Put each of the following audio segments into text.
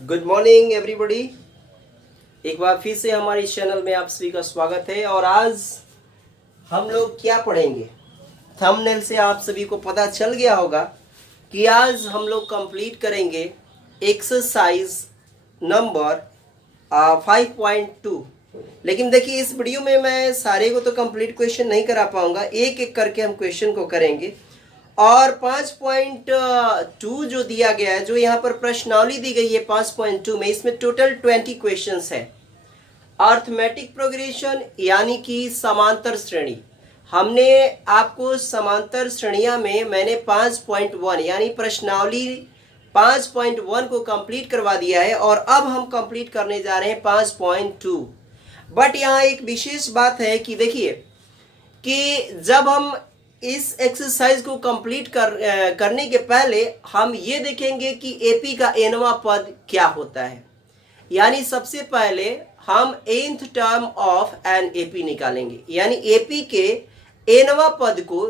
Good morning everybody. एक बार फिर से हमारे इस चैनल में आप सभी का स्वागत है। और आज हम लोग क्या पढ़ेंगे, थंबनेल से आप सभी को पता चल गया होगा कि आज हम लोग कंप्लीट करेंगे एक्सरसाइज नंबर 5.2। लेकिन देखिए, इस वीडियो में मैं सारे को तो कंप्लीट क्वेश्चन नहीं करा पाऊंगा, एक एक करके हम क्वेश्चन को करेंगे। और 5.2 जो दिया गया है, जो यहाँ पर प्रश्नावली दी गई है 5.2 में, इसमें टोटल 20 क्वेश्चंस है। अर्थमेटिक प्रोग्रेशन यानी कि समांतर श्रेणी। हमने आपको समांतर श्रेणियां में मैंने 5.1 यानी प्रश्नावली 5.1 को कंप्लीट करवा दिया है, और अब हम कंप्लीट करने जा रहे हैं 5.2। बट यहाँ एक विशेष बात है कि देखिए कि जब हम इस एक्सरसाइज को कंप्लीट करने के पहले हम ये देखेंगे कि एपी का एनवा पद क्या होता है। यानी सबसे पहले हम nth term of an AP निकालेंगे, यानी एपी के एनवा पद को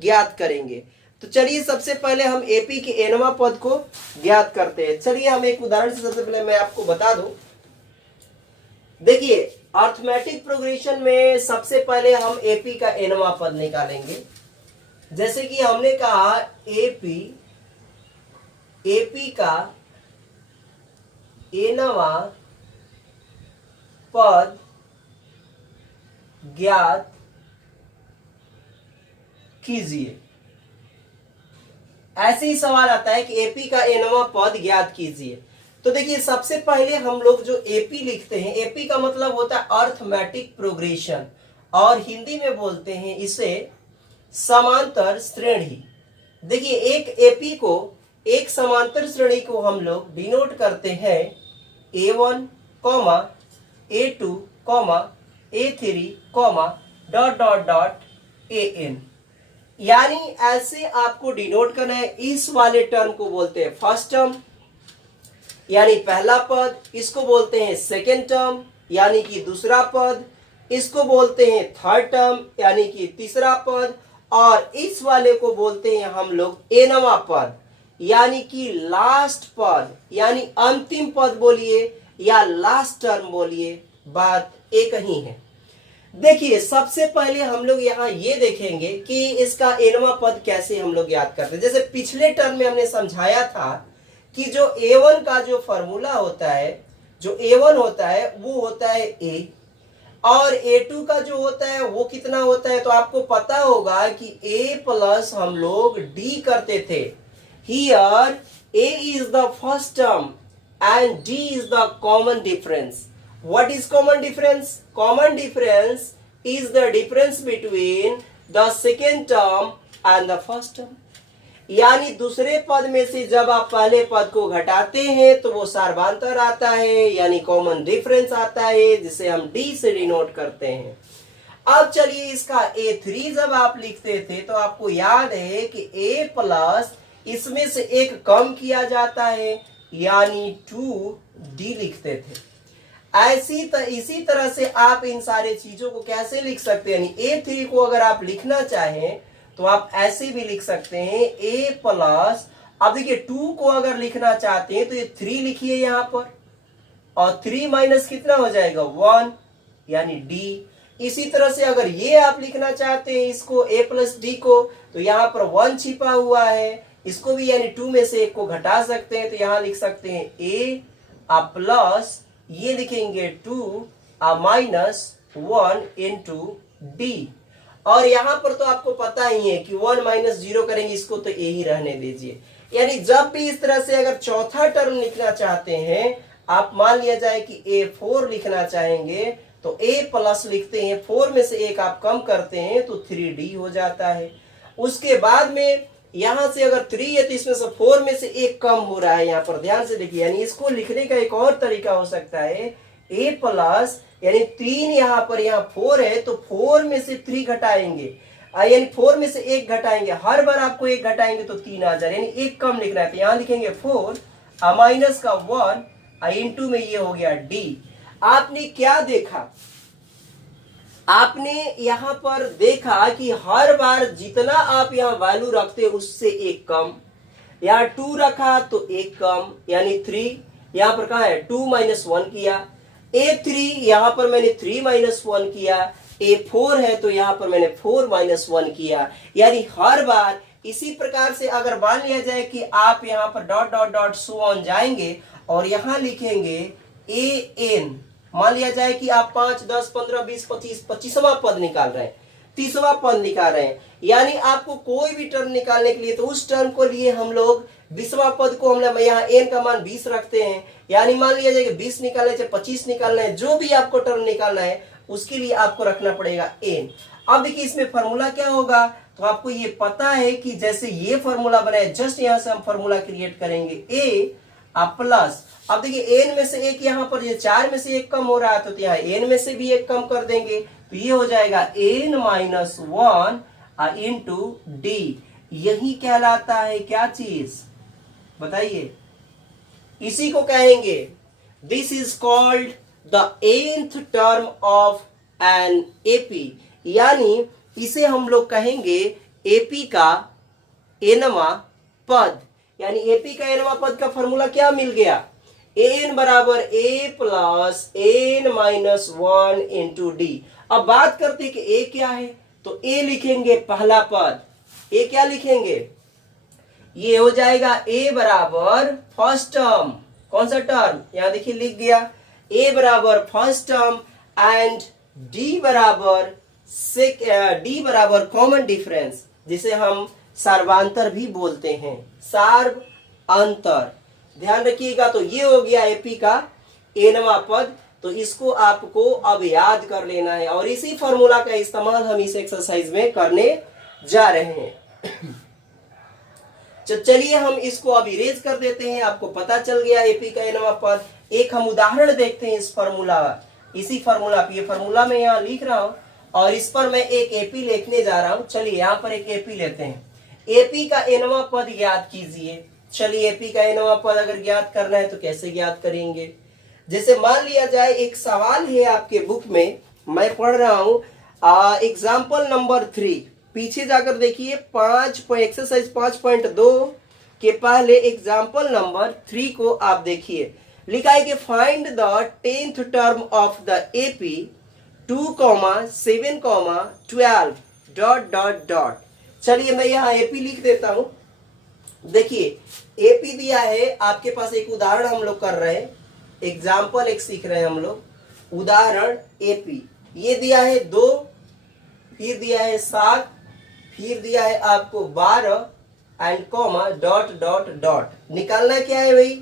ज्ञात करेंगे। तो चलिए सबसे पहले हम एपी के एनवा पद को ज्ञात करते हैं। चलिए हम एक उदाहरण से सबसे पहले मैं आपको बता दूं। देखिए, अर्थमेटिक प्रोग्रेशन में सबसे पहले हम एपी का एनवा पद निकालेंगे। जैसे कि हमने कहा एपी का एनवा पद ज्ञात कीजिए। ऐसे ही सवाल आता है कि एपी का एनवा पद ज्ञात कीजिए। तो देखिए, सबसे पहले हम लोग जो एपी लिखते हैं, एपी का मतलब होता है अर्थमेटिक प्रोग्रेशन, और हिंदी में बोलते हैं इसे समांतर श्रेणी। देखिए, एक एपी को, एक समांतर श्रेणी को हम लोग डिनोट करते हैं A1, A2, A3, dot dot dot AN। यानी ऐसे आपको डिनोट करना है। इस वाले टर्म को बोलते हैं फर्स्ट टर्म यानी पहला पद, इसको बोलते हैं सेकेंड टर्म यानी कि दूसरा पद, इसको बोलते हैं थर्ड टर्म यानी कि तीसरा पद, और इस वाले को बोलते हैं हम लोग एनवा पद यानी कि लास्ट पद, यानी अंतिम पद बोलिए या लास्ट टर्म बोलिए, बात एक ही है। देखिए, सबसे पहले हम लोग यहाँ ये देखेंगे कि इसका एनवा पद कैसे हम लोग याद करते हैं। जैसे पिछले टर्म में हमने समझाया था कि जो A1 का जो फॉर्मूला होता है, जो A1 होता है वो होता है A, और A2 का जो होता है वो कितना होता है, तो आपको पता होगा कि A प्लस हम लोग D करते थे। Here A is the first term and D is the common difference. What is common difference? Common difference is the difference between the second term and the first term. यानी दूसरे पद में से जब आप पहले पद को घटाते हैं तो वो सार्वधातुक आता है, यानी कॉमन डिफरेंस आता है, जिसे हम डी से डिनोट करते हैं। अब चलिए, इसका A3 जब आप लिखते थे तो आपको याद है कि A प्लस इसमें से एक कम किया जाता है, यानी 2D लिखते थे। इसी तरह से आप इन सारे चीजों को कैसे लिख सकते हैं, यानी A3 को अगर आप लिखना चाहें तो आप ऐसे भी लिख सकते हैं A प्लस, अब देखिए 2 को अगर लिखना चाहते हैं तो ये 3 लिखिए यहां पर, और 3 माइनस कितना हो जाएगा 1 यानी D। इसी तरह से अगर ये आप लिखना चाहते हैं इसको A प्लस D को, तो यहाँ पर 1 छिपा हुआ है, इसको भी यानी 2 में से एक को घटा सकते हैं, तो यहां लिख सकते हैं A प्लस, ये लिखेंगे 2 माइनस 1 इंटू D। और यहां पर तो आपको पता ही है कि 1 माइनस 0 करेंगे, इसको तो ए ही रहने दीजिए। यानी जब भी इस तरह से अगर चौथा टर्म लिखना चाहते हैं, आप मान लिया जाए कि A4 लिखना चाहेंगे तो A प्लस लिखते हैं, 4 में से एक आप कम करते हैं तो 3D हो जाता है। उसके बाद में यहां से अगर 3 है तो इसमें से 4 में से एक कम हो रहा है, यहां पर ध्यान से देखिए। यानी इसको लिखने का एक और तरीका हो सकता है, A प्लस यानी 3 यहाँ पर, यहाँ 4 है तो 4 में से 3 घटाएंगे, यानी 4 में से एक घटाएंगे, हर बार आपको एक घटाएंगे तो 3 आ जाए, यानी एक कम लिखना है, तो यहाँ लिखेंगे 4 माइनस का 1 इंटू में ये हो गया D। आपने क्या देखा, आपने यहां पर देखा कि हर बार जितना आप यहां वैल्यू रखते हैं उससे एक कम, यहाँ 2 रखा तो एक कम यानी 3, यहाँ पर कहा है 2 माइनस 1 किया। A3 यहाँ पर मैंने 3 माइनस 1 किया। A4 है तो यहाँ पर मैंने 4 माइनस 1 किया। यानी हर बार इसी प्रकार से अगर मान लिया जाए कि आप यहाँ पर dot dot dot so on जाएंगे और यहाँ लिखेंगे AN, मान लिया जाए कि आप 5, 10, 15, 20, 25, 25वां पद निकाल रहे हैं, 30वां पद निकाल रहे हैं, यानी आपको कोई भी टर्म निकालने के लिए तो उस टर्म को लिए हम लोग 20वां पद को हम यहाँ n का मान 20 रखते हैं। यानी मान लिया जाए कि 20 निकालना है चाहे 25 निकालना है, जो भी आपको टर्म निकालना है उसके लिए आपको रखना पड़ेगा n। अब देखिए इसमें फॉर्मूला क्या होगा, तो आपको ये पता है कि जैसे ये फॉर्मूला बना है, जस्ट यहां से हम फॉर्मूला क्रिएट करेंगे a प्लस, अब देखिए n में से एक यहाँ पर ये 4 में से एक कम हो रहा है तो यहाँ n में से भी एक कम कर देंगे तो ये हो जाएगा n माइनस 1 इंटू डी। यही कहलाता है क्या चीज बताइए, इसी को कहेंगे this is called the nth term of an AP, यानी इसे हम लोग कहेंगे एपी का एनवां पद। यानी एपी का एनवां पद का फॉर्मूला क्या मिल गया, एन बराबर a plus n minus 1 into d. अब बात करते हैं कि ए क्या है, तो ए लिखेंगे पहला पद, ए क्या लिखेंगे, ये हो जाएगा ए बराबर फर्स्ट टर्म, कौन सा टर्म, यहां देखिए लिख गया ए बराबर फर्स्ट टर्म एंड डी बराबर कॉमन डिफरेंस, जिसे हम सार्वांतर भी बोलते हैं, सार्व अंतर। ध्यान रखिएगा, तो ये हो गया एपी का एनवां पद। तो इसको आपको अब याद कर लेना है और इसी फॉर्मूला का इस्तेमाल हम इस एक्सरसाइज में करने जा रहे हैं। चलिए हम इसको अब इरेज कर देते हैं, आपको पता चल गया एपी का एनवां पद। एक हम उदाहरण देखते हैं इस फॉर्मूला, इसी फॉर्मूला पे, ये फॉर्मूला मैं यहाँ लिख रहा हूं और इस पर मैं एक एपी लिखने जा रहा हूं। चलिए यहाँ पर एक एपी लेते हैं, एपी का एनवां पद ज्ञात कीजिए। चलिए एपी का एनवां पद अगर ज्ञात करना है तो कैसे ज्ञात करेंगे, जैसे मान लिया जाए एक सवाल है आपके बुक में, मैं पढ़ रहा हूं एग्जाम्पल नंबर 3, पीछे जाकर देखिए एक्सरसाइज 5.2 के पहले एग्जाम्पल नंबर 3 को आप देखिए, लिखा है कि find the 10th term of the AP 2, 7, 12 dot dot dot. चलिए मैं यहाँ एपी लिख देता हूं। देखिए एपी दिया है आपके पास, एक उदाहरण हम लोग कर रहे हैं, एग्जाम्पल एक सीख रहे हैं हम लोग, उदाहरण एपी। ये दिया है 2, फिर दिया है 7, फिर दिया है आपको 12 and comma dot dot dot. निकालना क्या है भाई,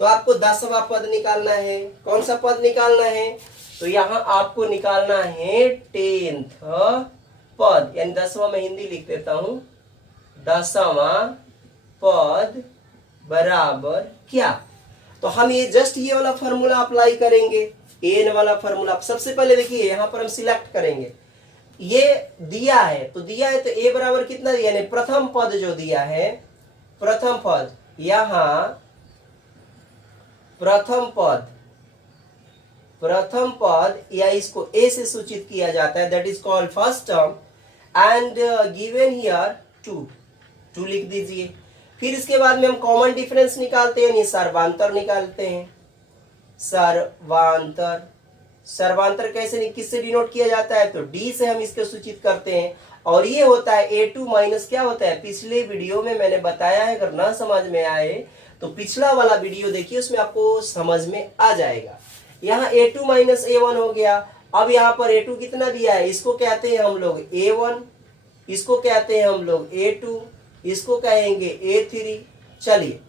तो आपको 10वां पद निकालना है। कौन सा पद निकालना है, तो यहाँ आपको निकालना है 10th पद, यानी 10वां, मैं हिंदी लिख देता हूं, 10वां पद बराबर क्या, तो हम ये जस्ट ये वाला फॉर्मूला अप्लाई करेंगे, एन वाला फॉर्मूला। सबसे पहले देखिए यहाँ पर हम सिलेक्ट करेंगे, ये दिया है तो ए बराबर कितना दिया, यानी प्रथम पद जो दिया है, प्रथम पद, यहां प्रथम पद या इसको ए से सूचित किया जाता है, that is called first term and given here 2 लिख दीजिए। फिर इसके बाद में हम कॉमन डिफरेंस निकालते हैं, यानी सर्वांतर निकालते हैं। सर्वांतर कैसे, किससे डिनोट किया जाता है, तो डी से हम इसको सूचित करते हैं और ये होता है A2 माइनस क्या होता है, पिछले वीडियो में मैंने बताया है, अगर ना समझ में आए तो पिछला वाला वीडियो देखिए, उसमें आपको समझ में आ जाएगा। यहाँ A2 माइनस A1 हो गया। अब यहाँ पर A2 कितना दिया है, इसको कहते हैं हम लोग A1, इसको कहते हैं हम लोग A2, इसको कहेंगे A3। चलिए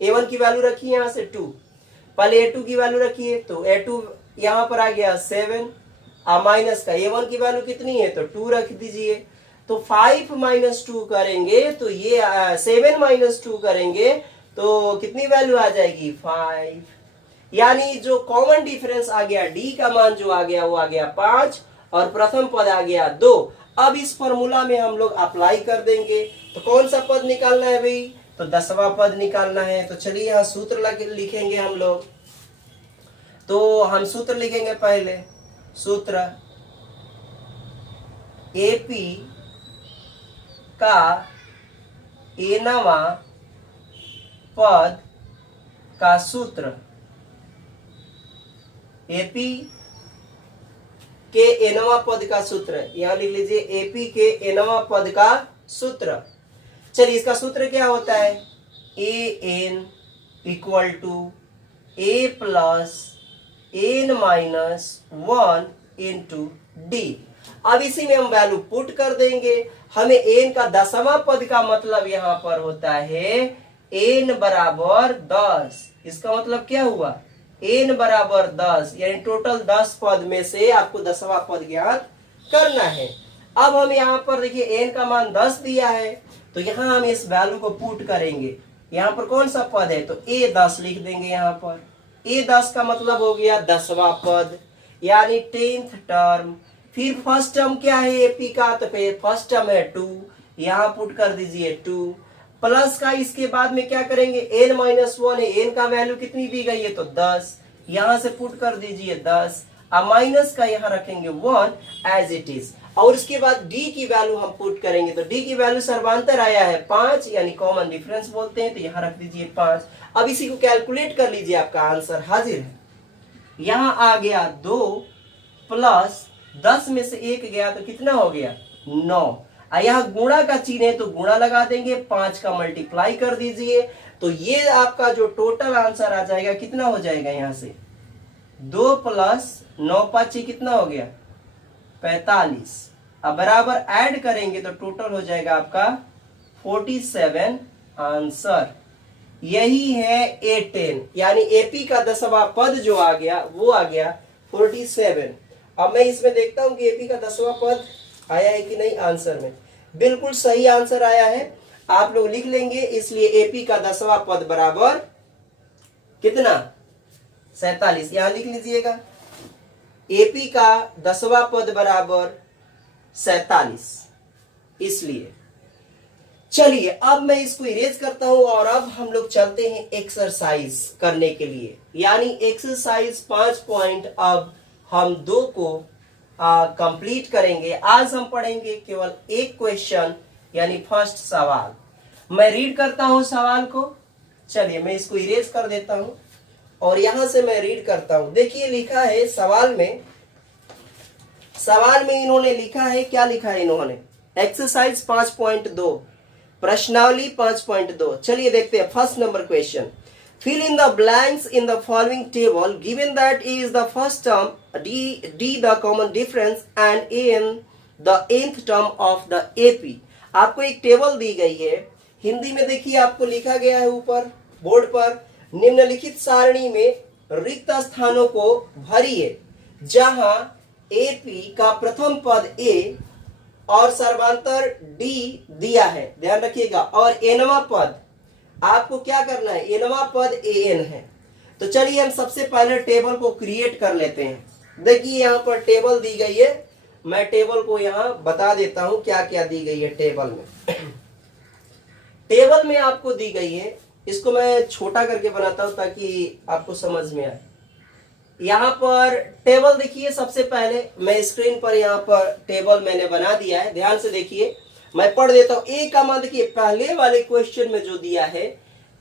A1 की वैल्यू रखिए यहाँ से 2, पहले A2 की वैल्यू रखिए, तो A2 यहाँ पर आ गया 7, माइनस का A1 की वैल्यू कितनी है, तो 2 रख दीजिए। तो 5 माइनस 2 करेंगे तो ये 7 माइनस 2 करेंगे तो कितनी वैल्यू आ जाएगी, 5। यानी जो कॉमन डिफरेंस आ गया, डी का मान जो आ गया वो आ गया 5 और प्रथम पद आ गया 2। अब इस फॉर्मूला में हम लोग अप्लाई कर देंगे, तो कौन सा पद निकालना है भाई, तो 10वां पद निकालना है। तो चलिए यहाँ सूत्र लिखेंगे हम लोग, तो हम सूत्र लिखेंगे पहले, सूत्र एपी का एनवां पद का सूत्र एपी के एनवा पद का सूत्र, यहां लिख लीजिए एपी के एनवा पद का सूत्र। चलिए इसका सूत्र क्या होता है, a n equal to a plus n minus 1 into d. अब इसी में हम वैल्यू पुट कर देंगे। हमें एन का 10वां पद का मतलब यहां पर होता है एन बराबर 10। इसका मतलब क्या हुआ, एन बराबर 10, यानी टोटल 10 पद में से आपको 10वां पद ज्ञात करना है। अब हम यहाँ पर देखिए एन का मान 10 दिया है, तो यहाँ हम इस वैल्यू को पुट करेंगे। यहाँ पर कौन सा पद है, तो ए 10 लिख देंगे। यहाँ पर ए 10 का मतलब हो गया 10वां पद, यानी 10th टर्म। फिर फर्स्ट टर्म क्या है एपी का, तो फिर फर्स्ट टर्म है 2, यहाँ पुट कर दीजिए 2 प्लस का, इसके बाद में क्या करेंगे एन माइनस 1 है, एन का वैल्यू कितनी दी गई है, तो 10, यहां से पुट कर दीजिए 10, अब माइनस का यहां रखेंगे 1 एज इट इज, और इसके बाद डी की वैल्यू हम पुट करेंगे। तो डी की वैल्यू सर्वांतर आया है 5, यानी कॉमन डिफरेंस बोलते हैं, तो यहां रख दीजिए 5। अब इसी को कैलकुलेट कर लीजिए, आपका आंसर हाजिर है। यहां आ गया 2 प्लस 10 में से 1 गया तो कितना हो गया 9। यहाँ गुणा का चिन्ह है तो गुणा लगा देंगे, 5 का मल्टीप्लाई कर दीजिए, तो ये आपका जो टोटल आंसर आ जाएगा कितना हो जाएगा, यहाँ से 2 प्लस 9 5 कितना हो गया 45। अब बराबर ऐड करेंगे तो टोटल हो जाएगा आपका 47 आंसर। यही है A10, यानी एपी का 10वां पद जो आ गया वो आ गया 47। अब मैं इसमें देखता हूं कि एपी का 10वां पद आया है कि नहीं। आंसर में बिल्कुल सही आंसर आया है, आप लोग लिख लेंगे। इसलिए एपी का 10वां पद बराबर कितना 47, यहां लिख लीजिएगा। एपी का 10वां पद बराबर 47, इसलिए चलिए अब मैं इसको इरेज करता हूं और अब हम लोग चलते हैं एक्सरसाइज करने के लिए, यानी एक्सरसाइज 5 पॉइंट अब हम 2 को कंप्लीट करेंगे। आज हम पढ़ेंगे केवल एक क्वेश्चन, यानी फर्स्ट सवाल। मैं रीड करता हूं सवाल को। चलिए मैं इसको इरेज कर देता हूं और यहां से मैं रीड करता हूं। देखिए लिखा है सवाल में इन्होंने लिखा है, क्या लिखा है इन्होंने, एक्सरसाइज 5.2 प्रश्नावली 5.2। चलिए देखते हैं first number question. Fill in the blanks in the following table given that A is the first term, D the common difference and N the nth term of the AP। आपको एक table दी गई है, हिंदी में देखिए आपको लिखा गया है ऊपर बोर्ड पर, निम्नलिखित सारणी में रिक्त स्थानों को भरिए जहां AP का प्रथम पद A और सर्वांतर D दिया है, ध्यान रखिएगा, और nवां पद आपको क्या करना है, एनवां पद एन है। तो चलिए हम सबसे पहले टेबल को क्रिएट कर लेते हैं। देखिए यहाँ पर टेबल दी गई है, मैं टेबल को यहाँ बता देता हूं क्या क्या दी गई है टेबल में। टेबल में आपको दी गई है, इसको मैं छोटा करके बनाता हूं ताकि आपको समझ में आए। यहाँ पर टेबल देखिए, सबसे पहले मैं स्क्रीन पर यहाँ पर टेबल मैंने बना दिया है, ध्यान से देखिए, मैं पढ़ देता हूं। ए का मान देखिए पहले वाले क्वेश्चन में जो दिया है,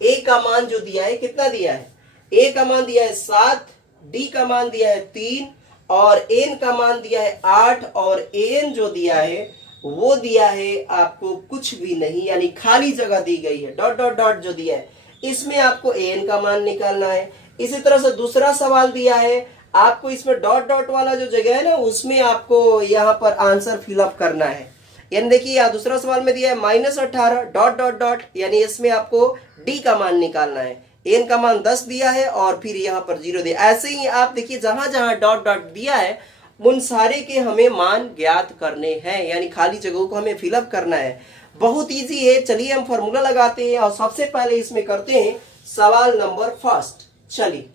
ए का मान जो दिया है कितना दिया है, ए का मान दिया है 7, डी का मान दिया है 3 और एन का मान दिया है 8 और एन जो दिया है वो दिया है आपको कुछ भी नहीं, यानी खाली जगह दी गई है, डॉट डॉट डॉट जो दिया है इसमें आपको एन का मान निकालना है। इसी तरह से दूसरा सवाल दिया है, आपको इसमें डॉट डॉट वाला जो जगह है ना उसमें आपको यहाँ पर आंसर फिलअप करना है। यानी देखिए यहाँ दूसरा सवाल में दिया है -18 डॉट डॉट डॉट, यानी इसमें आपको डी का मान निकालना है, एन का मान 10 दिया है और फिर यहाँ पर 0 दिया। ऐसे ही आप देखिए जहां जहां डॉट डॉट दिया है उन सारे के हमें मान ज्ञात करने हैं, यानी खाली जगहों को हमें फिलअप करना है। बहुत इजी है, चलिए हम फॉर्मूला लगाते हैं और सबसे पहले इसमें करते हैं सवाल नंबर फर्स्ट। चलिए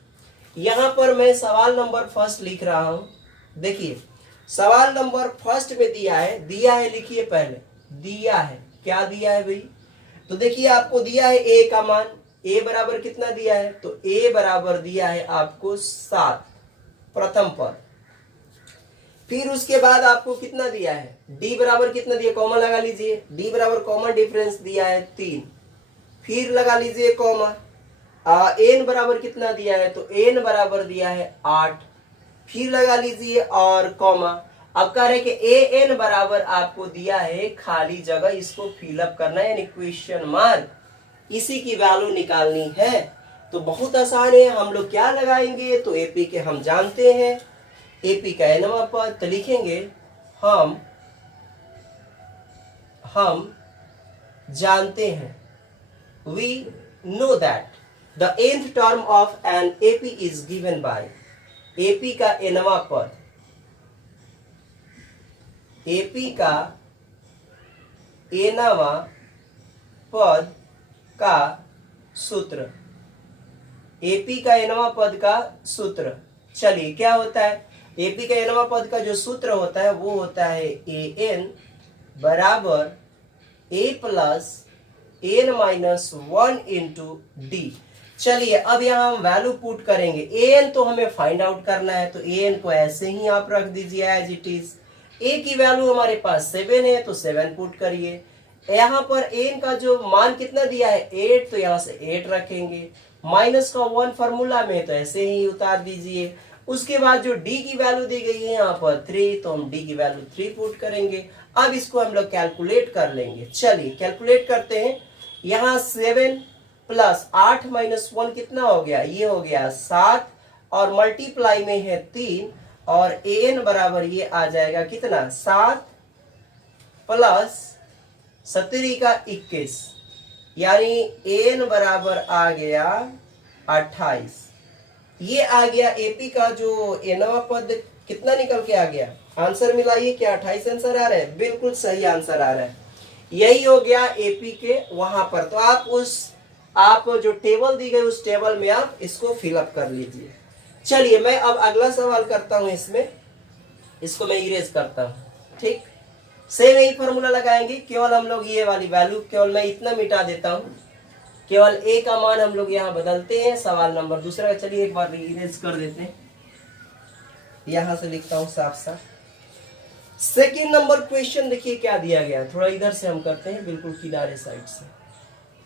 यहाँ पर मैं सवाल नंबर फर्स्ट लिख रहा हूं। देखिए सवाल नंबर फर्स्ट में दिया है लिखिए पहले, दिया है, क्या दिया है भाई, तो देखिए आपको दिया है ए का मान, ए बराबर कितना दिया है, तो ए बराबर दिया है आपको 7 प्रथम पद। फिर उसके बाद आपको कितना दिया है, डी बराबर कितना दिया, कॉमा लगा लीजिए, डी बराबर कॉमन डिफरेंस दिया है 3, फिर लगा लीजिए कॉमा। एन बराबर कितना दिया है, तो एन बराबर दिया है 8, फिर लगा लीजिए और कॉमा। अब कह रहे कि ए एन बराबर आपको दिया है खाली जगह, इसको फिलअप करना है यानी क्वेश्चन मार्क, इसी की वैल्यू निकालनी है। तो बहुत आसान है, हम लोग क्या लगाएंगे, तो एपी के हम जानते हैं, एपी का nवां पद, तो लिखेंगे हम जानते हैं, we know that the nth term of an AP is given by, AP का nवां पद, AP का nवां पद का सूत्र, AP का nवां पद का सूत्र। चलिए क्या होता है, AP का nवां पद का जो सूत्र होता है वो होता है an बराबर a plus n minus 1 into D. चलिए अब यहाँ हम वैल्यू पुट करेंगे, an तो हमें फाइंड आउट करना है, तो an को ऐसे ही आप रख दीजिए एज इट इज। a की वैल्यू हमारे पास 7 है तो 7 पुट करिए। यहाँ पर n का जो मान कितना दिया है 8, तो यहाँ से 8 रखेंगे, माइनस का 1 फार्मूला में तो ऐसे ही उतार दीजिए। उसके बाद जो d की वैल्यू दी गई है यहाँ पर 3, तो हम d की वैल्यू 3 पुट करेंगे। अब इसको हम लोग कैलकुलेट कर लेंगे। चलिए कैलकुलेट करते हैं। यहाँ 7 प्लस 8 माइनस 1 कितना हो गया, ये हो गया 7, और मल्टीप्लाई में है 3, और an बराबर ये आ जाएगा कितना 7 प्लस 17 का 21, यानी an बराबर आ गया 28। ये आ गया एपी का जो nवां पद कितना निकल के आ गया, आंसर मिलाइए, क्या 28 आंसर आ रहा है, बिल्कुल सही आंसर आ रहा है। यही हो गया एपी के वहां पर। तो आप जो टेबल दी गई उस टेबल में आप इसको फिलअप कर लीजिए। चलिए मैं अब अगला सवाल करता हूं, इसको मैं इरेज करता हूं, ठीक। सेम यही फॉर्मूला लगाएंगे, केवल हम लोग ये वाली वैल्यू केवल मैं इतना मिटा देता हूं, केवल ए का मान हम लोग यहाँ बदलते हैं। सवाल नंबर दूसरा, चलिए एक बार इरेज कर देते हैं, यहां से लिखता हूं साफ साफ। सेकंड नंबर क्वेश्चन देखिए क्या दिया गया, थोड़ा इधर से हम करते हैं, बिल्कुल किनारे साइड से।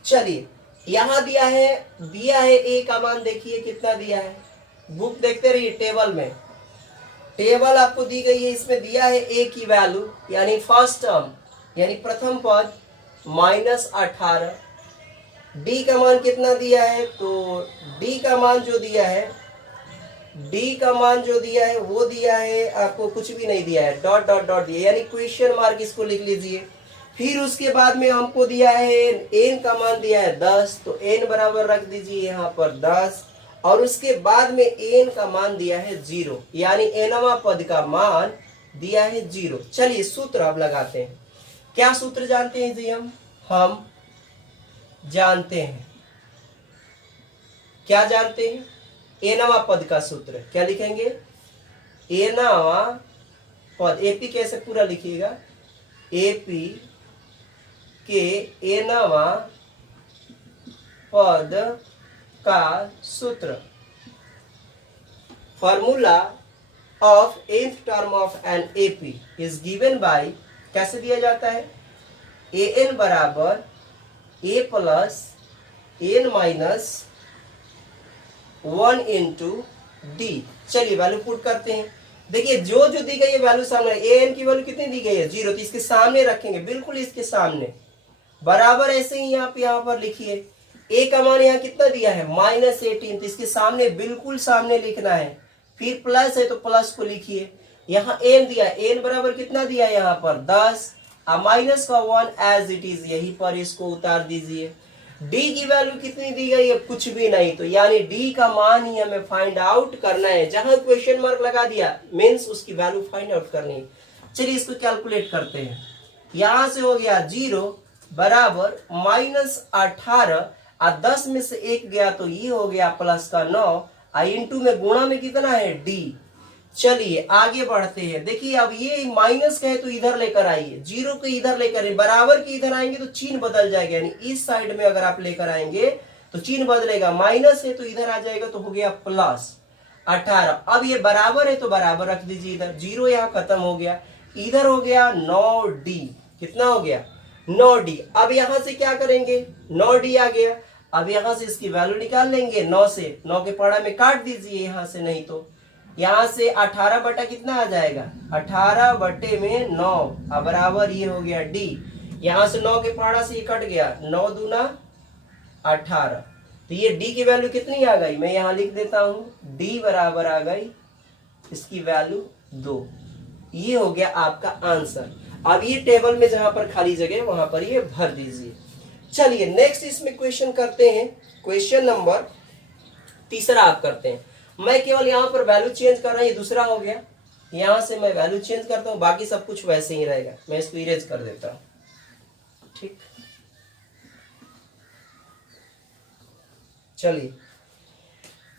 चलिए यहां दिया है ए का मान, देखिए कितना दिया है, बुक देखते रहिए, टेबल में टेबल आपको दी गई है, इसमें दिया है ए की वैल्यू यानी फर्स्ट टर्म यानी प्रथम पद -18। डी का मान कितना दिया है, तो डी का मान जो दिया है वो दिया है आपको, कुछ भी नहीं दिया है, डॉट डॉट डॉट दिया यानी क्वेश्चन मार्क, इसको लिख लीजिए। फिर उसके बाद में हमको दिया है एन का मान दिया है 10, तो एन बराबर रख दीजिए यहाँ पर 10, और उसके बाद में एन का मान दिया है 0, यानी nवां पद का मान दिया है 0। चलिए सूत्र अब लगाते हैं। क्या सूत्र जानते हैं जी, हम जानते हैं, क्या जानते हैं, nवां पद का सूत्र। क्या लिखेंगे, nवां पद, एपी कैसे पूरा लिखिएगा, एपी के nवां पद का सूत्र, formula of nth term of an AP is given by, कैसे दिया जाता है, an बराबर a plus n minus 1 into D. चलिए वैल्यू पुट करते हैं। देखिए जो दी गई है वैल्यू सामने, an की वैल्यू कितनी दी गई है 0, तो इसके सामने रखेंगे, बिल्कुल इसके सामने, बराबर ऐसे ही यहाँ पर लिखिए। a का मान यहाँ कितना दिया है -18, तो इसके सामने, बिल्कुल सामने लिखना है। फिर प्लस है तो प्लस को लिखिए। यहाँ n दिया, n बराबर कितना दिया है यहाँ पर 10, माइनस का 1 एज इट इज, यहीं पर इसको उतार दीजिए। d की वैल्यू कितनी दी गई है, कुछ भी नहीं, तो यानी d का मान ही हमें फाइंड आउट करना है। जहां क्वेश्चन मार्क लगा दिया मीन्स उसकी वैल्यू फाइंड आउट करनी है। चलिए इसको कैलकुलेट करते हैं। यहां से हो गया 0 बराबर -18, 10 में से 1 गया तो ये हो गया प्लस का 9, इंटू में गुणा में कितना है d। चलिए आगे बढ़ते हैं। देखिए अब ये माइनस का है तो इधर लेकर आइए, 0 को इधर लेकर, बराबर के इधर आएंगे तो चिन्ह बदल जाएगा, यानी इस साइड में अगर आप लेकर आएंगे तो चिन्ह बदलेगा, माइनस है तो इधर आ जाएगा तो हो गया +18। अब ये बराबर है तो बराबर रख दीजिए इधर, 0 यहाँ खत्म हो गया, इधर हो गया 9d, कितना हो गया 9d। अब यहां से क्या करेंगे, 9d आ गया, अब यहां से इसकी वैल्यू निकाल लेंगे, 9 से 9 के पढ़ा में काट दीजिए यहां से, नहीं तो यहाँ से 18 बटा कितना आ जाएगा, 18 बटे में 9 बराबर ये हो गया डी। यहाँ से 9 के पहाड़ा से ये कट गया, 9 दूना 18, तो ये डी की वैल्यू कितनी आ गई, मैं यहाँ लिख देता हूँ, डी बराबर आ गई इसकी वैल्यू 2। ये हो गया आपका आंसर। अब ये टेबल में जहां पर खाली जगह वहां पर ये भर दीजिए। चलिए नेक्स्ट इसमें क्वेश्चन करते हैं, क्वेश्चन नंबर तीसरा आप करते हैं। मैं केवल यहां पर वैल्यू चेंज कर रहा हूं, ये दूसरा हो गया, यहां से मैं वैल्यू चेंज करता हूं, बाकी सब कुछ वैसे ही रहेगा, मैं इसको इरेज कर देता हूं। ठीक, चलिए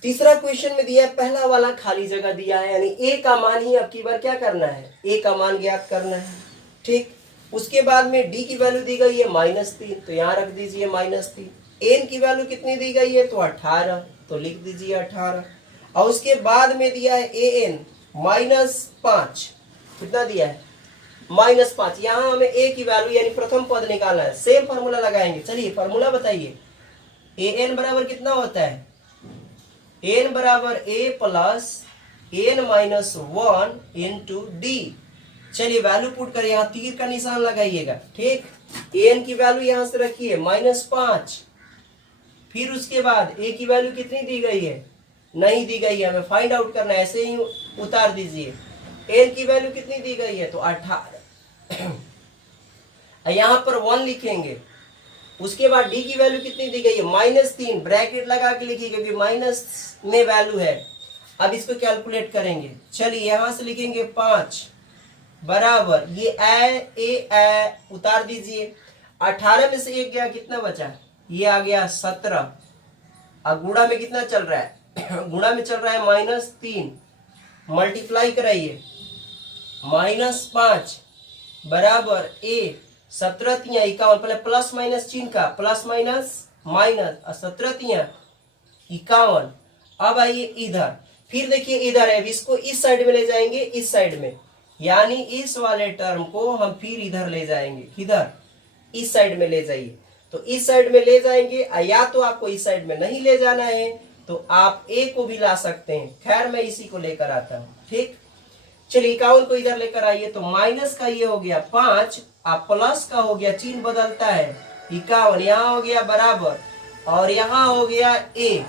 तीसरा क्वेश्चन में दिया है, पहला वाला खाली जगह दिया है, यानी ए का मान ही अब की बार क्या करना है, ए का मान ज्ञात करना है। ठीक, उसके बाद में डी की वैल्यू दी गई है -3, तो यहां रख दीजिए -3। एन की वैल्यू कितनी दी गई है, तो 18, तो लिख दीजिए 18। और उसके बाद में दिया है ए एन -5, कितना दिया है, -5। यहां हमें ए की वैल्यू यानी प्रथम पद निकालना है, सेम फॉर्मूला लगाएंगे। चलिए फॉर्मूला बताइए, ए एन बराबर कितना होता है, एन बराबर a plus N -1 into D. चलिए वैल्यू पुट कर, यहाँ तीर का निशान लगाइएगा। ठीक, एन की वैल्यू यहां से रखिए -5, फिर उसके बाद ए की वैल्यू कितनी दी गई है, नहीं दी गई है, हमें फाइंड आउट करना है, ऐसे ही उतार दीजिए। एन की वैल्यू कितनी दी गई है, तो 18, यहां पर 1 लिखेंगे। उसके बाद डी की वैल्यू कितनी दी गई है, -3, ब्रैकेट लगा के लिखिए क्योंकि माइनस में वैल्यू है। अब इसको कैलकुलेट करेंगे। चलिए यहां से लिखेंगे 5 बराबर ये ए उतार दीजिए, 18 में से 1 गया, कितना बचा, ये आ गया 17। अब गुणा में कितना चल रहा है, गुणा में चल रहा है -3, मल्टीप्लाई कराइए, -5 बराबर ए 17 तिया 51, पहले प्लस माइनस चिन्ह का, प्लस माइनस माइनस, 17 तिया 51। अब आइए इधर, फिर देखिए इधर है, इसको इस साइड में ले जाएंगे, इस साइड में, यानी इस वाले टर्म को हम फिर इधर ले जाएंगे, किधर, इस साइड में ले जाइए। तो इस साइड में ले जाएंगे, या तो आपको इस साइड में नहीं ले जाना है तो आप ए को भी ला सकते हैं, खैर मैं इसी को लेकर आता हूं। ठीक, चलिए 51 को इधर लेकर आइए, तो माइनस का ये हो गया 5, आप प्लस का हो गया, चिन्ह बदलता है, 51 यहाँ हो गया बराबर, और यहाँ हो गया ए।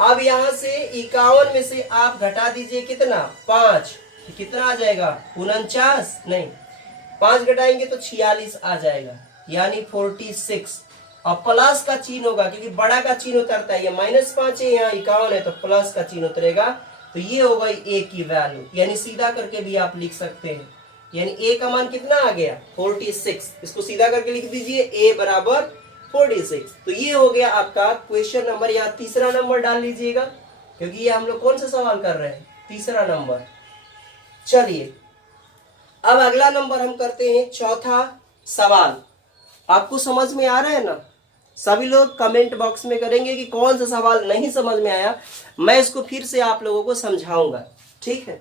अब यहाँ से 51 में से आप घटा दीजिए कितना, 5, तो कितना आ जाएगा, 49, नहीं 5 घटाएंगे तो 46 आ जाएगा, यानी 46। और प्लस का चिन्ह होगा क्योंकि बड़ा का चिन्ह उतरता है, ये -5 है, यहाँ 51 है, तो प्लस का चिन्ह उतरेगा, तो ये हो गई ए की वैल्यू, यानी सीधा करके भी आप लिख सकते हैं, यानी ए का मान कितना आ गया, 46। इसको सीधा करके लिख दीजिए, ए बराबर 46। तो ये हो गया आपका क्वेश्चन नंबर, यहाँ तीसरा नंबर डाल लीजिएगा क्योंकि ये हम लोग कौन सा सवाल कर रहे हैं, तीसरा नंबर। चलिए अब अगला नंबर हम करते हैं, चौथा सवाल। आपको समझ में आ रहा है ना, सभी लोग कमेंट बॉक्स में करेंगे कि कौन सा सवाल नहीं समझ में आया, मैं इसको फिर से आप लोगों को समझाऊंगा। ठीक है,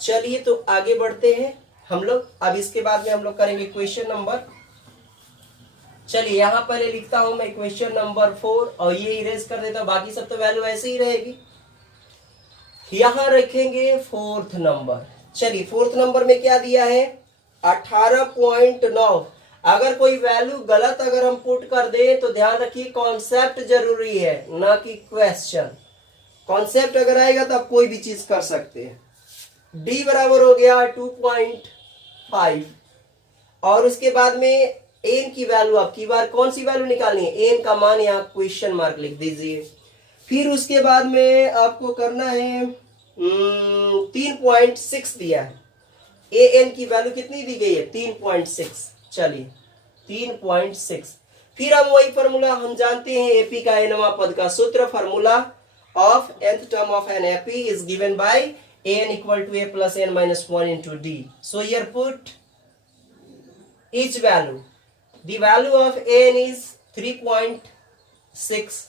चलिए तो आगे बढ़ते हैं हम लोग। अब इसके बाद में हम लोग करेंगे क्वेश्चन नंबर, चलिए यहां पहले लिखता हूं मैं क्वेश्चन नंबर 4 और ये इरेज कर देता हूं, बाकी सब तो वैल्यू ऐसे ही रहेगी। यहां रखेंगे 4th नंबर। चलिए 4th नंबर में क्या दिया है, 18.9। अगर कोई वैल्यू गलत अगर हम पुट कर दें तो ध्यान रखिए कॉन्सेप्ट जरूरी है, ना कि क्वेश्चन। कॉन्सेप्ट अगर आएगा तो आप कोई भी चीज कर सकते हैं। डी बराबर हो गया 2.5, और उसके बाद में एन की वैल्यू अब की बार कौन सी वैल्यू निकालनी है, एन का मान यहाँ क्वेश्चन मार्क लिख दीजिए। फिर उसके बाद में आपको करना है 3.6 दिया है, ए एन की वैल्यू कितनी दी गई है, 3.6। चलिए 3.6, फिर हम वही फॉर्मूला हम जानते हैं, एपी का एनवां पद का सूत्र, formula of nth term of an AP is given by an equal to a plus n minus 1 into d. So here put each value. The value of n is 3.6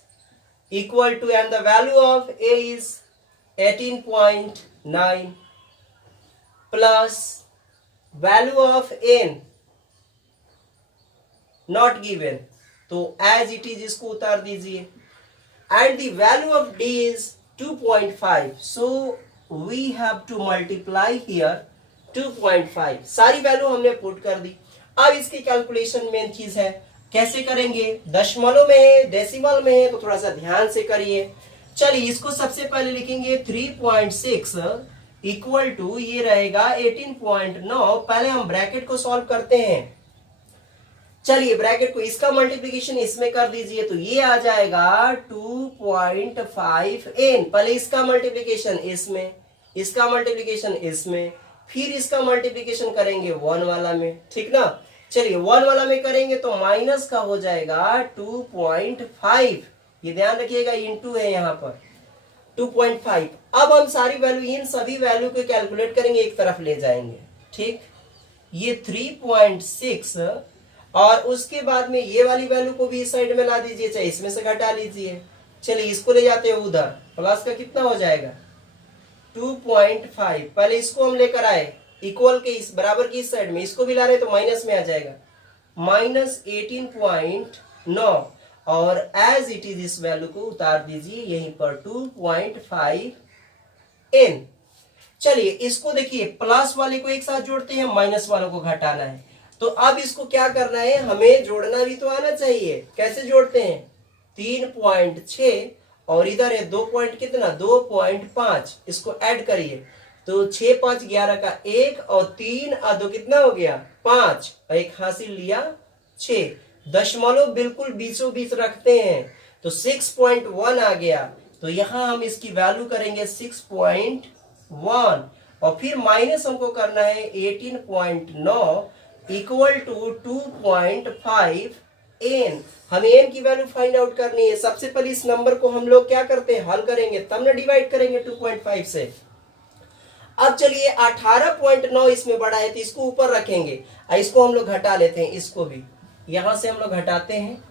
equal to, and the value of a is 18.9 plus value of n not given, तो as it is इसको उतार दीजिए, and the value of d is 2.5. So we have to multiply here 2.5। सारी value हमने put कर दी। अब इसकी calculation main चीज है, कैसे करेंगे? दशमलव में है, डेसिमल में है, तो थोड़ा सा ध्यान से करिए। चलिए इसको सबसे पहले लिखेंगे 3.6 इक्वल टू ये रहेगा 18.9। पहले हम ब्रैकेट को सॉल्व करते हैं। चलिए ब्रैकेट को, इसका मल्टीप्लिकेशन इसमें कर दीजिए तो ये आ जाएगा 2.5n। पहले इसका मल्टीप्लिकेशन इसमें, इसका मल्टीप्लिकेशन इसमें, फिर इसका मल्टीप्लिकेशन करेंगे 1 वाला में, ठीक ना। चलिए 1 वाला में करेंगे तो माइनस का हो जाएगा 2.5, ये ध्यान रखिएगा, इंटू है यहाँ पर 2.5। अब हम सारी वैल्यू, इन सभी वैल्यू को कैलकुलेट करेंगे, एक तरफ ले जाएंगे, ठीक। ये 3.6 और उसके बाद में ये वाली वैल्यू को भी इस साइड में ला दीजिए, चाहे इसमें से घटा लीजिए। चलिए इसको ले जाते हैं उधर, प्लस का कितना हो जाएगा 2.5। पहले इसको हम लेकर आए इक्वल के इस बराबर की इस साइड में, इसको भी ला रहे तो माइनस में आ जाएगा, माइनस 18.9 और एज इट इज इस वैल्यू को उतार दीजिए यहीं पर 2.5n। चलिए इसको देखिए, प्लस वाले को एक साथ जोड़ते हैं, माइनस वालों को घटाना है। तो अब इसको क्या करना है, हमें जोड़ना भी तो आना चाहिए। कैसे जोड़ते हैं? 3.6 और इधर है 2 पॉइंट कितना 2.5, इसको ऐड करिए तो 6 5 11 का 1 और 3 और 2 कितना हो गया 5 और एक हासिल लिया 6। दशमलव बिल्कुल बीचों बीच रखते हैं तो 6.1 आ गया। तो यहां हम इसकी वैल्यू करेंगे 6.1 और फिर माइनस हमको करना है 18.9 इक्वल टू 2.5n। हमें n की वैल्यू फाइंड आउट करनी है। सबसे पहले इस नंबर को हम लोग क्या करते हैं, हल करेंगे, तब ना डिवाइड करेंगे 2.5 से। अब चलिए 18.9 इसमें बड़ा है तो इसको ऊपर रखेंगे, इसको हम लोग घटा लेते हैं, इसको भी यहां से हम लोग घटाते हैं।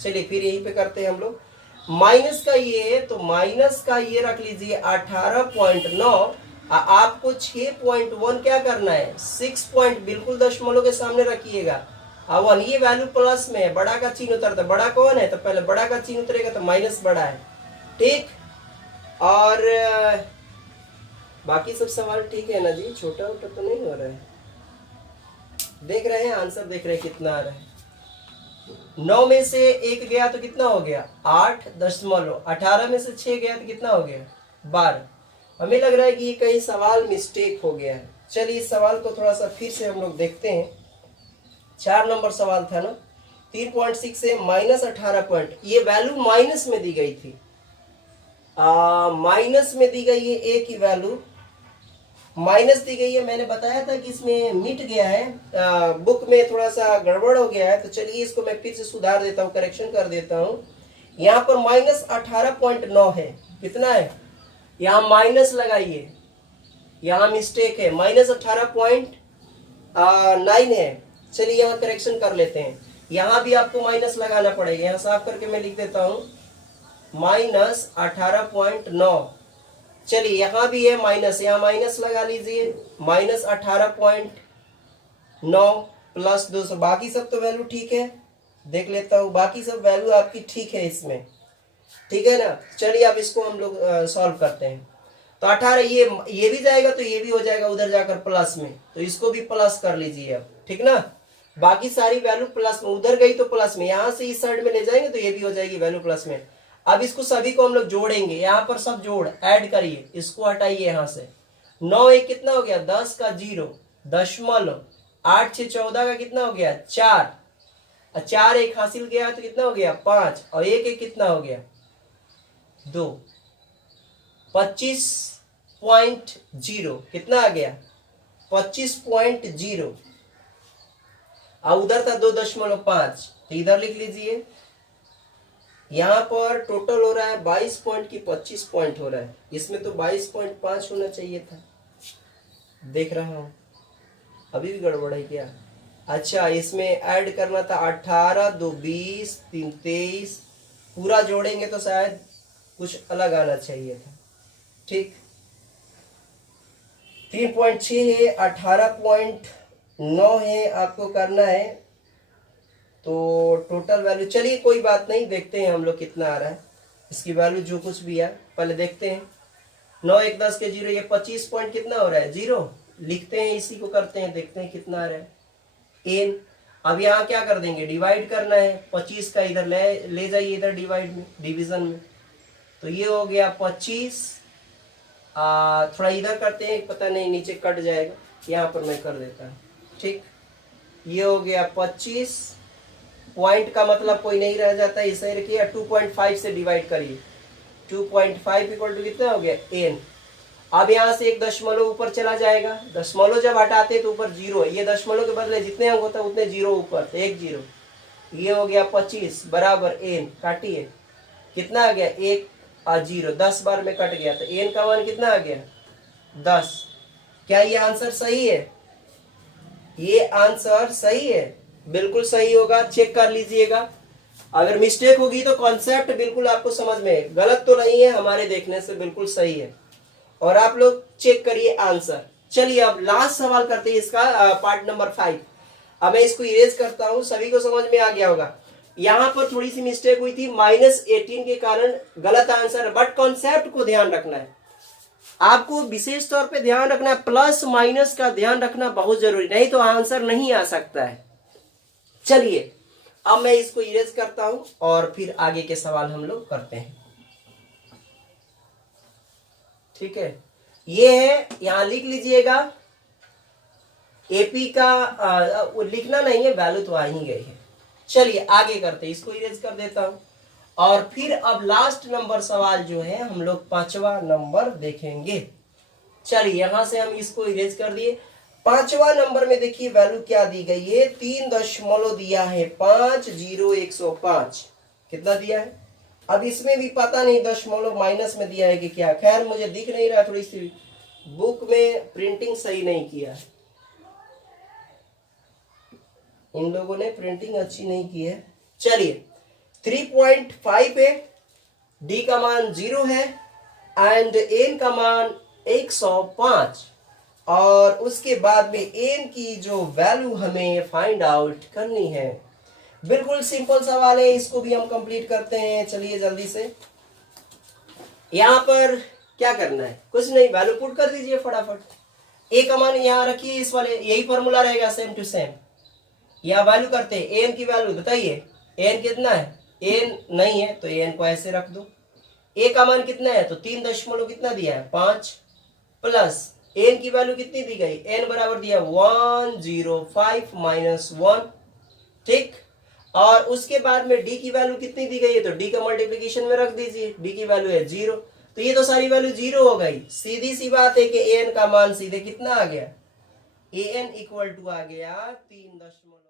चलिए फिर यहीं पे करते हैं हम लोग, माइनस का ये है तो माइनस का ये रख लीजिए 18.9। आपको 6.1 क्या करना है, 6 पॉइंट बिल्कुल दशमलव के सामने रखिएगा। अब 1 ये वैल्यू प्लस में है, बड़ा का चिन्ह उतरता है, बड़ा कौन है तो पहले बड़ा का चिन्ह उतरेगा तो माइनस बड़ा है, ठीक। और बाकी सब सवाल ठीक है ना जी, छोटा उटा तो नहीं हो रहा है? देख रहे हैं आंसर, देख रहे हैं कितना आ रहा है। 9 में से 1 गया तो कितना हो गया 8.18। 18 में से 6 गया तो कितना हो गया 12। हमें लग रहा है कि ये कहीं सवाल मिस्टेक हो गया है। चलिए इस सवाल को थोड़ा सा फिर से हम लोग देखते हैं। 4 नंबर सवाल था ना, 3.6 से माइनस 18 पॉइंट, ये वैल्यू माइनस में दी गई थी, माइनस में दी गई है, ए की वैल्यू माइनस दी गई है। मैंने बताया था कि इसमें मिट गया है, बुक में थोड़ा सा गड़बड़ हो गया है, तो चलिए इसको मैं फिर से सुधार देता हूँ, करेक्शन कर देता हूँ। यहाँ पर माइनस 18.9 है, कितना है, यहाँ माइनस लगाइए, यहाँ मिस्टेक है, माइनस 18.9 है। चलिए यहाँ करेक्शन कर लेते हैं, यहाँ भी आपको माइनस लगाना पड़ेगा, यहाँ साफ करके मैं लिख देता हूँ माइनस 18.9। चलिए यहाँ भी है माइनस, यहाँ माइनस लगा लीजिए, माइनस 18.9 प्लस 200। बाकी सब तो वैल्यू ठीक है, देख लेता हूँ, बाकी सब वैल्यू आपकी ठीक है इसमें, ठीक है ना। चलिए अब इसको हम लोग सॉल्व करते हैं। तो 18 ये भी जाएगा तो ये भी हो जाएगा उधर जाकर प्लस में, तो इसको भी प्लस कर लीजिए अब, ठीक ना। बाकी सारी वैल्यू प्लस में, उधर गई तो प्लस में, यहां से इस साइड में ले जाएंगे तो ये भी हो जाएगी वैल्यू प्लस में। अब इसको सभी को हम लोग जोड़ेंगे, यहाँ पर सब जोड़ ऐड करिए, इसको हटाइए यहाँ से। 9 1 कितना हो गया 10 का 0 दशमलव, 8 6 14 का कितना हो गया 4, 4 1 हासिल गया तो कितना हो गया 5 और 1 1 कितना हो गया 2, 25.0 कितना आ गया 25.0। और उधर था 2.5, तो इधर लिख लीजिए। यहाँ पर टोटल हो रहा है 22 पॉइंट की 25 पॉइंट हो रहा है, इसमें तो 22.5 होना चाहिए था, देख रहा हूँ अभी भी गड़बड़ है क्या। अच्छा इसमें ऐड करना था 18 2 20 3 23, पूरा जोड़ेंगे तो शायद कुछ अलग आना चाहिए था, ठीक। 3.6 है, 18.9 है, आपको करना है तो टोटल वैल्यू, चलिए कोई बात नहीं, देखते हैं हम लोग कितना आ रहा है, इसकी वैल्यू जो कुछ भी है पहले देखते हैं। 9 1 10 के 0, ये 25 पॉइंट कितना हो रहा है 0। लिखते हैं, इसी को करते हैं, देखते हैं कितना आ रहा है n। अब यहाँ क्या कर देंगे, डिवाइड करना है, 25 का इधर ले जाइए इधर डिवाइड में, डिवीजन में, तो ये हो गया 25। थोड़ा इधर करते हैं, पता नहीं नीचे कट जाएगा, यहाँ पर मैं कर देता हूँ, ठीक। ये हो गया 25, पॉइंट का मतलब कोई नहीं रह जाता, इसे रखिए, 2.5 से डिवाइड करिए, 2.5 इक्वल टू कितना हो गया n। अब यहाँ से एक दशमलव ऊपर चला जाएगा, दशमलव जब हटाते तो ऊपर 0, ये दशमलव के बदले जितने अंक होता है उतने 0 ऊपर, तो 1 0। ये हो गया 25 बराबर n, काटिए, कितना आ गया 1 और 0, 10 बार में कट गया, तो n का मान कितना आ गया 10। क्या ये आंसर सही है? ये आंसर सही है, बिल्कुल सही होगा, चेक कर लीजिएगा। अगर मिस्टेक होगी तो कॉन्सेप्ट बिल्कुल आपको समझ में, गलत तो नहीं है, हमारे देखने से बिल्कुल सही है। और आप लोग चेक करिए आंसर। चलिए अब लास्ट सवाल करते हैं इसका, पार्ट नंबर 5। अब मैं इसको इरेज करता हूं, सभी को समझ में आ गया होगा। यहां पर थोड़ी सी मिस्टेक हुई थी, -18 के कारण गलत आंसर, बट कॉन्सेप्ट को ध्यान रखना है, आपको विशेष तौर पे ध्यान रखना है, प्लस माइनस का ध्यान रखना बहुत जरूरी, नहीं तो आंसर नहीं आ सकता है। चलिए अब मैं इसको इरेज करता हूं और फिर आगे के सवाल हम लोग करते हैं, ठीक है। ये है, यहां लिख लीजिएगा, एपी का लिखना नहीं है, वैल्यू तो आ ही गई है। चलिए आगे करते हैं, इसको इरेज कर देता हूं और फिर अब लास्ट नंबर सवाल जो है हम लोग 5वां नंबर देखेंगे। चलिए यहां से हम इसको इरेज कर दिए। 5वां नंबर में देखिए वैल्यू क्या दी गई है, 3 दशमलव दिया है, 50105 कितना दिया है। अब इसमें भी पता नहीं दशमलव माइनस में दिया है कि क्या, खैर मुझे दिख नहीं रहा, थोड़ी सी बुक में प्रिंटिंग सही नहीं किया है, इन लोगों ने प्रिंटिंग अच्छी नहीं की है। चलिए 3.5 है, डी का मान 0 है एंड एन का मान 105, और उसके बाद में एन की जो वैल्यू हमें फाइंड आउट करनी है। बिल्कुल सिंपल सवाल है, इसको भी हम कंप्लीट करते हैं। चलिए जल्दी से, यहां पर क्या करना है, कुछ नहीं, वैल्यू पुट कर दीजिए फटाफट। ए का मान यहां रखिए, इस वाले यही फॉर्मूला रहेगा सेम टू सेम। यहां वैल्यू करते हैं, एन की वैल्यू बताइए, एन कितना है, एन नहीं है तो एन को ऐसे रख दो। ए का मान कितना है, तो 3 दशमलव कितना दिया है 5, प्लस एन की वैल्यू कितनी दी गई, एन बराबर दिया 105 - 1, ठीक। और उसके बाद में डी की वैल्यू कितनी दी गई है, तो डी का मल्टीप्लिकेशन में रख दीजिए, डी की वैल्यू है 0, तो ये तो सारी वैल्यू 0 हो गई। सीधी सी बात है कि एन का मान सीधे कितना आ गया, एन इक्वल टू आ गया 3 दशमलव